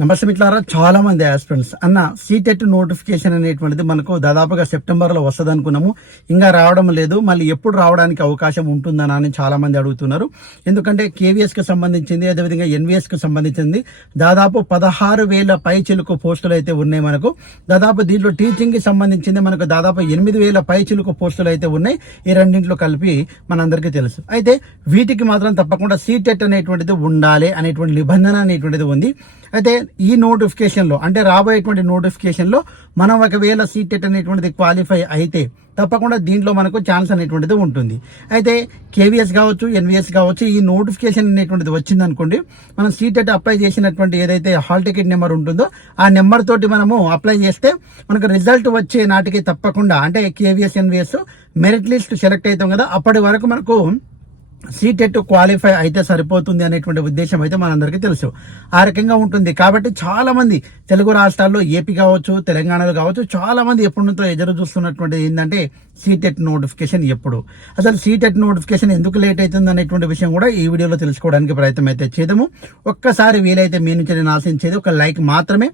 నమస్తే మిట్లారా చాలా మంది ఆస్పిరెంట్స్ అన్న సీటెట్ నోటిఫికేషన్ అనేటువంటిది మనకు దాదాపుగా సెప్టెంబర్లో వస్తుంది అనుకున్నాము ఇంకా రావడం లేదు. మళ్ళీ ఎప్పుడు రావడానికి అవకాశం ఉంటుందని అని చాలా మంది అడుగుతున్నారు. ఎందుకంటే కేవీఎస్కి సంబంధించింది అదేవిధంగా ఎన్విఎస్కి సంబంధించింది దాదాపు పదహారు వేల పై చిలుకు పోస్టులు అయితే ఉన్నాయి మనకు. దాదాపు దీంట్లో టీచింగ్కి సంబంధించింది మనకు దాదాపు ఎనిమిది వేల పై చిలుకు పోస్టులు అయితే ఉన్నాయి. ఈ రెండింటిలో కలిపి మనందరికీ తెలుసు. అయితే వీటికి మాత్రం తప్పకుండా సీటెట్ అనేటువంటిది ఉండాలి అనేటువంటి నిబంధన అనేటువంటిది ఉంది. అయితే ఈ నోటిఫికేషన్లో అంటే రాబోయేటువంటి నోటిఫికేషన్లో మనం ఒకవేళ సీటెట్ అనేటువంటిది క్వాలిఫై అయితే తప్పకుండా దీంట్లో మనకు ఛాన్స్ అనేటువంటిది ఉంటుంది. అయితే కేవీఎస్ కావచ్చు ఎన్విఎస్ కావచ్చు ఈ నోటిఫికేషన్ అనేటువంటిది వచ్చింది అనుకోండి మనం సీటెట్ అప్లై చేసినటువంటి ఏదైతే హాల్ టికెట్ నెంబర్ ఉంటుందో ఆ నెంబర్ తోటి మనము అప్లై చేస్తే మనకు రిజల్ట్ వచ్చే నాటికి తప్పకుండా అంటే KVS NVS merit list select అవుతాం కదా అప్పటి వరకు మనకు సీటెట్ క్వాలిఫై అయితే సరిపోతుంది అనేటువంటి ఉద్దేశం అయితే మనందరికీ తెలుసు. ఆ రకంగా ఉంటుంది. కాబట్టి చాలా మంది తెలుగు రాష్ట్రాల్లో ఏపీ కావచ్చు తెలంగాణలో కావచ్చు చాలా మంది ఎప్పటి నుంచో ఎదురు చూస్తున్నటువంటిది ఏంటంటే సీటెట్ నోటిఫికేషన్ ఎప్పుడు. అసలు సీటెట్ నోటిఫికేషన్ ఎందుకు లేట్ అవుతుంది అనేటువంటి విషయం కూడా ఈ వీడియోలో తెలుసుకోవడానికి ప్రయత్నం అయితే చేద్దాము. ఒక్కసారి వీలైతే మీ నుంచి నేను ఆశించేది ఒక లైక్ మాత్రమే.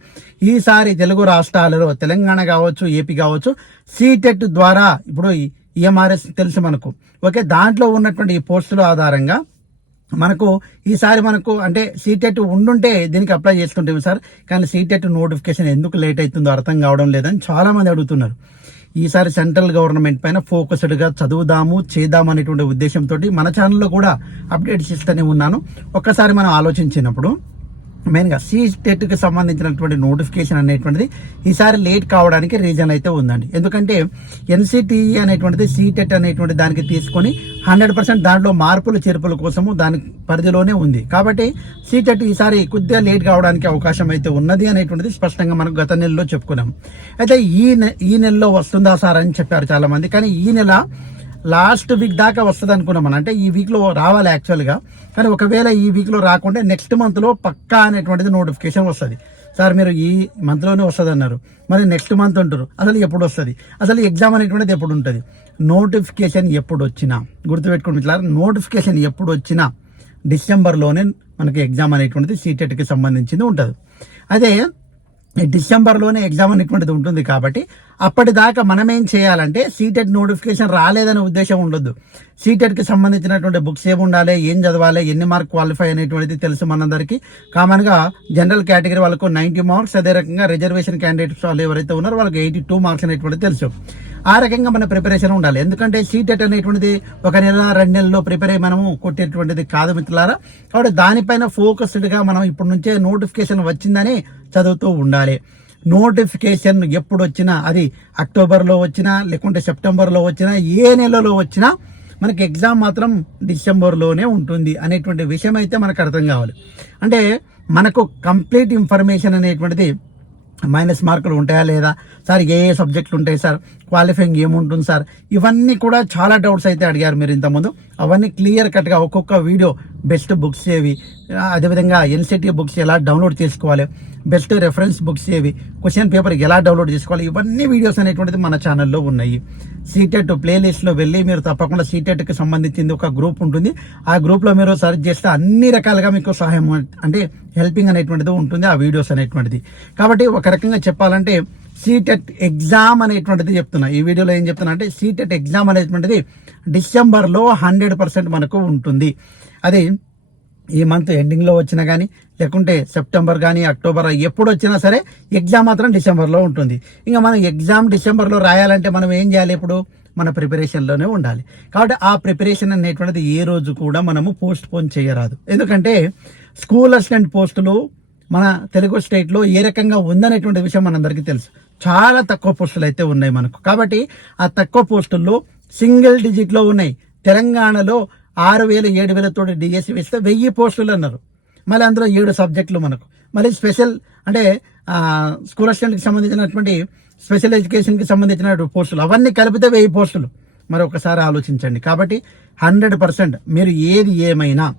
ఈసారి తెలుగు రాష్ట్రాలలో తెలంగాణ కావచ్చు ఏపీ కావచ్చు సీటెట్ ద్వారా ఇప్పుడు ఈఎంఆర్ఎస్ తెలుసు మనకు. ఓకే దాంట్లో ఉన్నటువంటి ఈ పోస్టుల ఆధారంగా మనకు ఈసారి మనకు అంటే సీటెట్ ఉండుంటే దీనికి అప్లై చేసుకుంటే సార్. కానీ సీటెట్ నోటిఫికేషన్ ఎందుకు లేట్ అవుతుందో అర్థం కావడం లేదని చాలామంది అడుగుతున్నారు. ఈసారి సెంట్రల్ గవర్నమెంట్ పైన ఫోకస్డ్గా చదువుదాము చేద్దాం అనేటువంటి ఉద్దేశంతో మన ఛానల్లో కూడా అప్డేట్స్ ఇస్తూనే ఉన్నాను. ఒక్కసారి మనం ఆలోచించినప్పుడు మెయిన్గా సీ టెట్కి సంబంధించినటువంటి నోటిఫికేషన్ అనేటువంటిది ఈసారి లేట్ కావడానికి రీజన్ అయితే ఉందండి. ఎందుకంటే ఎన్సిటిఈ అనేటువంటిది సీటెట్ అనేటువంటి దానికి తీసుకొని హండ్రెడ్ పర్సెంట్ దాంట్లో మార్పులు చేర్పుల కోసము దాని పరిధిలోనే ఉంది. కాబట్టి సీటెట్ ఈసారి కొద్దిగా లేట్ కావడానికి అవకాశం అయితే ఉన్నది అనేటువంటిది స్పష్టంగా మనం గత నెలలో చెప్పుకున్నాం. అయితే ఈ నె- ఈ నెలలో వస్తుందా సార్ అని చెప్పారు చాలా మంది కానీ ఈ నెల లాస్ట్ వీక్ దాకా వస్తుంది అనుకున్నాం మనం అంటే ఈ వీక్లో రావాలి యాక్చువల్గా. కానీ ఒకవేళ ఈ వీక్లో రాకుండా రాకుంటే నెక్స్ట్ మంత్లో పక్కా అనేటువంటిది నోటిఫికేషన్ వస్తుంది. సార్ మీరు ఈ మంత్లోనే వస్తుంది అన్నారు మరి నెక్స్ట్ మంత్ అంటారు అసలు ఎప్పుడు వస్తుంది? అసలు ఎగ్జామ్ అనేటువంటిది ఎప్పుడు ఉంటుంది? నోటిఫికేషన్ ఎప్పుడు వచ్చినా. గుర్తుపెట్టుకుని ఇట్లా నోటిఫికేషన్ ఎప్పుడు వచ్చినా డిసెంబర్లోనే మనకి ఎగ్జామ్ అనేటువంటిది సీటెట్కి సంబంధించింది ఉంటుంది. అదే డిసెంబర్లోనే ఎగ్జామ్ అనేటువంటిది ఉంటుంది కాబట్టి అప్పటిదాకా మనం ఏం చేయాలంటే సీటెట్ నోటిఫికేషన్ రాలేదనే ఉద్దేశం ఉండొద్దు. సీటెట్కి సంబంధించినటువంటి బుక్స్ ఏమి ఉండాలి ఏం చదవాలి ఎన్ని మార్క్ క్వాలిఫై అనేటువంటిది తెలుసు మనందరికీ. కామన్గా జనరల్ కేటగిరీ వాళ్ళకు నైంటీ మార్క్స్ అదే రకంగా రిజర్వేషన్ క్యాండిడేట్స్ వాళ్ళు ఎవరైతే ఉన్నారో వాళ్ళకి ఎయిటీ టూ మార్క్స్ అనేటువంటిది తెలుసు. ఆ రకంగా మన ప్రిపరేషన్ ఉండాలి. ఎందుకంటే సీటెట్ అనేటువంటిది ఒక నెల రెండు నెలల్లో ప్రిపేర్ అయ్యి మనము కొట్టేటువంటిది కాదు మిత్రులారా. కాబట్టి దానిపైన ఫోకస్డ్గా మనం ఇప్పటి నుంచే నోటిఫికేషన్ వచ్చిందని చదువుతూ ఉండాలి. నోటిఫికేషన్ ఎప్పుడు వచ్చినా అది అక్టోబర్లో వచ్చినా లేకుంటే సెప్టెంబర్లో వచ్చినా ఏ నెలలో వచ్చినా మనకి ఎగ్జామ్ మాత్రం డిసెంబర్లోనే ఉంటుంది అనేటువంటి విషయం అయితే మనకు అర్థం కావాలి. అంటే మనకు కంప్లీట్ ఇన్ఫర్మేషన్ అనేటువంటిది మైనస్ మార్కులు ఉంటాయా లేదా? సార్ ఏ ఏ సబ్జెక్టులు ఉంటాయి సార్? క్వాలిఫైయింగ్ ఏముంటుంది సార్? ఇవన్నీ కూడా చాలా డౌట్స్ అయితే అడిగారు మీరు ఇంతకుముందు. అవన్నీ క్లియర్ కట్గా ఒక్కొక్క వీడియో బెస్ట్ బుక్స్ ఏవి? అదేవిధంగా ఎన్సిటీ బుక్స్ ఎలా డౌన్లోడ్ చేసుకోవాలి? బెస్ట్ రెఫరెన్స్ బుక్స్ ఏవి? క్వశ్చన్ పేపర్ ఎలా డౌన్లోడ్ చేసుకోవాలి? ఇవన్నీ వీడియోస్ అనేటువంటిది మన ఛానల్లో ఉన్నాయి. సీటెట్ ప్లేలిస్ట్లో వెళ్ళి మీరు తప్పకుండా సీటెట్కి సంబంధించింది ఒక గ్రూప్ ఉంటుంది. ఆ గ్రూప్లో మీరు సర్చ్ చేస్తే అన్ని రకాలుగా మీకు సహాయం అంటే హెల్పింగ్ అనేటువంటిది ఉంటుంది ఆ వీడియోస్ అనేటువంటిది. కాబట్టి ఒక రకంగా చెప్పాలంటే సీటెట్ ఎగ్జామ్ అనేటువంటిది చెప్తున్నా. ఈ వీడియోలో ఏం చెప్తున్నా అంటే సీటెట్ ఎగ్జామ్ అనేటువంటిది డిసెంబర్లో హండ్రెడ్ పర్సెంట్ మనకు ఉంటుంది. అది ఈ మంత్ ఎండింగ్లో వచ్చినా కానీ లేకుంటే సెప్టెంబర్ కానీ అక్టోబర్ ఎప్పుడు వచ్చినా సరే ఎగ్జామ్ మాత్రం డిసెంబర్లో ఉంటుంది. ఇంకా మనం ఎగ్జామ్ డిసెంబర్లో రాయాలంటే మనం ఏం చేయాలి ఇప్పుడు? మన ప్రిపరేషన్లోనే ఉండాలి. కాబట్టి ఆ ప్రిపరేషన్ అనేటువంటిది ఏ రోజు కూడా మనము పోస్ట్ పోన్ చేయరాదు. ఎందుకంటే స్కూల్ అసిస్టెంట్ పోస్టులు మన తెలుగు స్టేట్లో ఏ రకంగా ఉందనేటువంటి విషయం మనందరికీ తెలుసు. చాలా తక్కువ పోస్టులు అయితే ఉన్నాయి మనకు. కాబట్టి ఆ తక్కువ పోస్టుల్లో సింగిల్ డిజిట్లో ఉన్నాయి. తెలంగాణలో ఆరు వేల ఏడు వేలతో డిఎస్సి వేస్తే వెయ్యి పోస్టులు అన్నారు. మళ్ళీ అందులో ఏడు సబ్జెక్టులు మనకు. మళ్ళీ స్పెషల్ అంటే స్కూల్ అసిస్టెంట్కి సంబంధించినటువంటి స్పెషల్ ఎడ్యుకేషన్కి సంబంధించిన పోస్టులు. అవన్నీ కలిపితే వెయ్యి పోస్టులు. మరి ఒకసారి ఆలోచించండి. కాబట్టి హండ్రెడ్ పర్సెంట్ మీరు ఏది ఏమైనా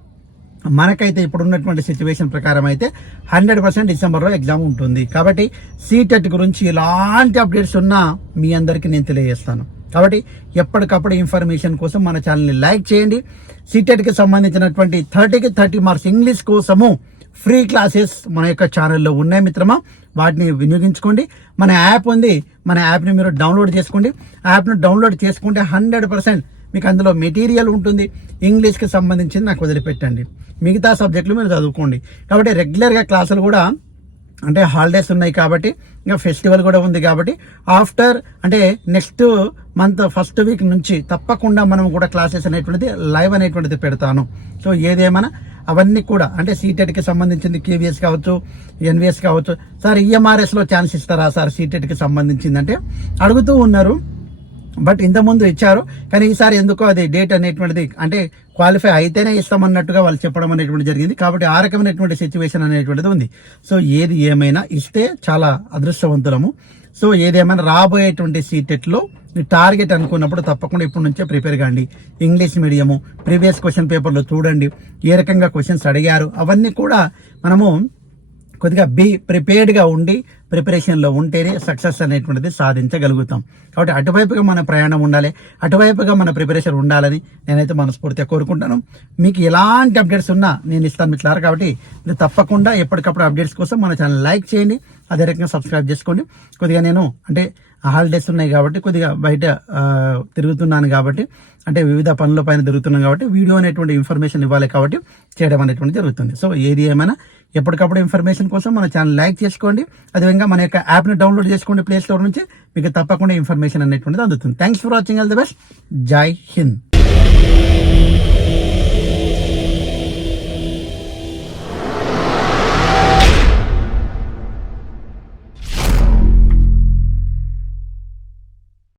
మనకైతే ఇప్పుడు ఉన్నటువంటి సిచ్యువేషన్ ప్రకారం అయితే హండ్రెడ్ పర్సెంట్ డిసెంబర్లో ఎగ్జామ్ ఉంటుంది. కాబట్టి సీటెట్ గురించి ఎలాంటి అప్డేట్స్ ఉన్నా మీ అందరికీ నేను తెలియజేస్తాను. కాబట్టి ఎప్పటికప్పుడు ఇన్ఫర్మేషన్ కోసం మన ఛానల్ని లైక్ చేయండి. సిటెట్కి సంబంధించినటువంటి థర్టీకి థర్టీ మార్క్స్ ఇంగ్లీష్ కోసము ఫ్రీ క్లాసెస్ మన యొక్క ఛానల్లో ఉన్నాయి మిత్రమా. వాటిని వినియోగించుకోండి. మన యాప్ ఉంది. మన యాప్ని మీరు డౌన్లోడ్ చేసుకోండి. యాప్ను డౌన్లోడ్ చేసుకుంటే హండ్రెడ్ పర్సెంట్ మీకు అందులో మెటీరియల్ ఉంటుంది. ఇంగ్లీష్కి సంబంధించింది నాకు వదిలిపెట్టండి. మిగతా సబ్జెక్టులు మీరు చదువుకోండి. కాబట్టి రెగ్యులర్గా క్లాసులు కూడా అంటే హాలిడేస్ ఉన్నాయి కాబట్టి ఇంకా ఫెస్టివల్ కూడా ఉంది కాబట్టి ఆఫ్టర్ అంటే నెక్స్ట్ మంత్ ఫస్ట్ వీక్ నుంచి తప్పకుండా మనం కూడా క్లాసెస్ అనేటువంటిది లైవ్ అనేటువంటిది పెడతాను. సో ఏదేమైనా అవన్నీ కూడా అంటే సీటెట్కి సంబంధించింది కేవీఎస్ కావచ్చు ఎన్విఎస్ కావచ్చు సార్ ఈఎంఆర్ఎస్లో ఛాన్స్ ఇస్తారా సార్ సీటెట్కి సంబంధించింది? అంటే అడుగుతూ ఉన్నారు బట్ ఇంతకుముందు ఇచ్చారు. కానీ ఈసారి ఎందుకో అది డేట్ అనేటువంటిది అంటే క్వాలిఫై అయితేనే ఇస్తామన్నట్టుగా వాళ్ళు చెప్పడం అనేటువంటి జరిగింది. కాబట్టి ఆ రకమైనటువంటి సిచ్యువేషన్ అనేటువంటిది ఉంది. సో ఏది ఏమైనా ఇస్తే చాలా అదృష్టవంతులము. సో ఏదేమైనా రాబోయేటువంటి సీటెట్లో టార్గెట్ అనుకున్నప్పుడు తప్పకుండా ఇప్పటి నుంచే ప్రిపేర్ కాండి. ఇంగ్లీష్ మీడియము ప్రీవియస్ క్వశ్చన్ పేపర్లో చూడండి. ఏ రకంగా క్వశ్చన్స్ అడిగారు. అవన్నీ కూడా మనము కొద్దిగా బీ ప్రిపేర్డ్గా ఉండి ప్రిపరేషన్లో ఉంటేనే సక్సెస్ అనేటువంటిది సాధించగలుగుతాం. కాబట్టి అటువైపుగా మన ప్రయాణం ఉండాలి అటువైపుగా మన ప్రిపరేషన్ ఉండాలని నేనైతే మనస్ఫూర్తిగా కోరుకుంటాను. మీకు ఎలాంటి అప్డేట్స్ ఉన్నా నేను ఇస్తాను మిట్లారు కాబట్టి మీరు తప్పకుండా ఎప్పటికప్పుడు అప్డేట్స్ కోసం మన ఛానల్ లైక్ చేయండి అదే రకంగా సబ్స్క్రైబ్ చేసుకోండి. కొద్దిగా నేను అంటే హాలిడేస్ ఉన్నాయి కాబట్టి కొద్దిగా బయట తిరుగుతున్నాను కాబట్టి అంటే వివిధ పనుల పైన తిరుగుతున్నాను కాబట్టి వీడియో అనేటువంటి ఇన్ఫర్మేషన్ ఇవ్వాలి కాబట్టి చేయడం అనేటువంటి జరుగుతుంది. సో ఏది ఏమైనా ఎప్పటికప్పుడు ఇన్ఫర్మేషన్ కోసం మన ఛానల్ లైక్ చేసుకోండి. అదేవిధంగా మన యొక్క యాప్ని డౌన్లోడ్ చేసుకోండి ప్లే స్టోర్ నుంచి. మీకు తప్పకుండా ఇన్ఫర్మేషన్ అనేటువంటిది అందుతుంది. Thanks for watching all the best జై హింద్